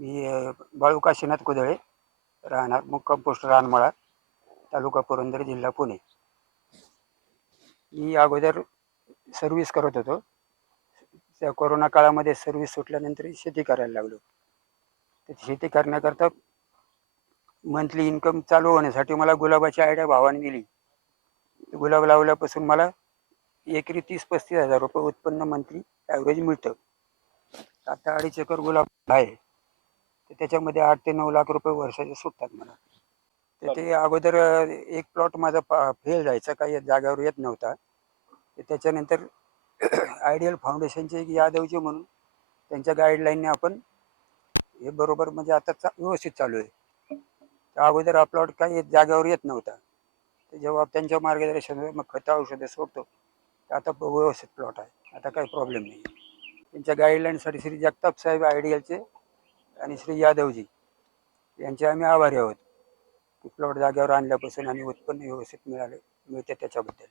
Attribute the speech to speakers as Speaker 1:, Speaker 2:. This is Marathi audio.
Speaker 1: बाळू काशीनाथ कुदळे राहणार मुक्काम पोस्ट रानमळा तालुका पुरंदर जिल्हा पुणे. मी अगोदर सर्व्हिस करत होतो. त्या कोरोना काळामध्ये सर्व्हिस सुटल्यानंतर शेती करायला लागलो. तर शेती करण्याकरता मंथली इन्कम चालू होण्यासाठी मला गुलाबाची आयडिया भावाने दिली. गुलाब लावल्यापासून मला एकरी तीस पस्तीस हजार रुपये उत्पन्न मंथली ॲव्हरेज मिळतं. आता अडीच एकर गुलाब आहे. तर त्याच्यामध्ये आठ ते नऊ लाख रुपये वर्षाचे सुटतात मला तर ते अगोदर एक प्लॉट माझा फेल जायचा काही जागेवर येत नव्हता. तर त्याच्यानंतर आयडियल फाउंडेशनचे एक यादवजी म्हणून त्यांच्या गाईडलाईनने आपण हे बरोबर म्हणजे आता चा व्यवस्थित चालू आहे. तर अगोदर हा प्लॉट काही जागेवर येत नव्हता. तर जेव्हा त्यांच्या मार्गदर्शनावर मग खतं औषधं सोडतो तर आता व्यवस्थित प्लॉट आहे. आता काही प्रॉब्लेम नाही त्यांच्या गाईडलाईनसाठी श्री जगताप साहेब आयडियलचे आणि श्री यादवजी यांचे आम्ही आभारी आहोत. की प्लॉट जागेवर आणल्यापासून आणि उत्पन्न व्यवस्थित मिळाले मिळते त्याच्याबद्दल.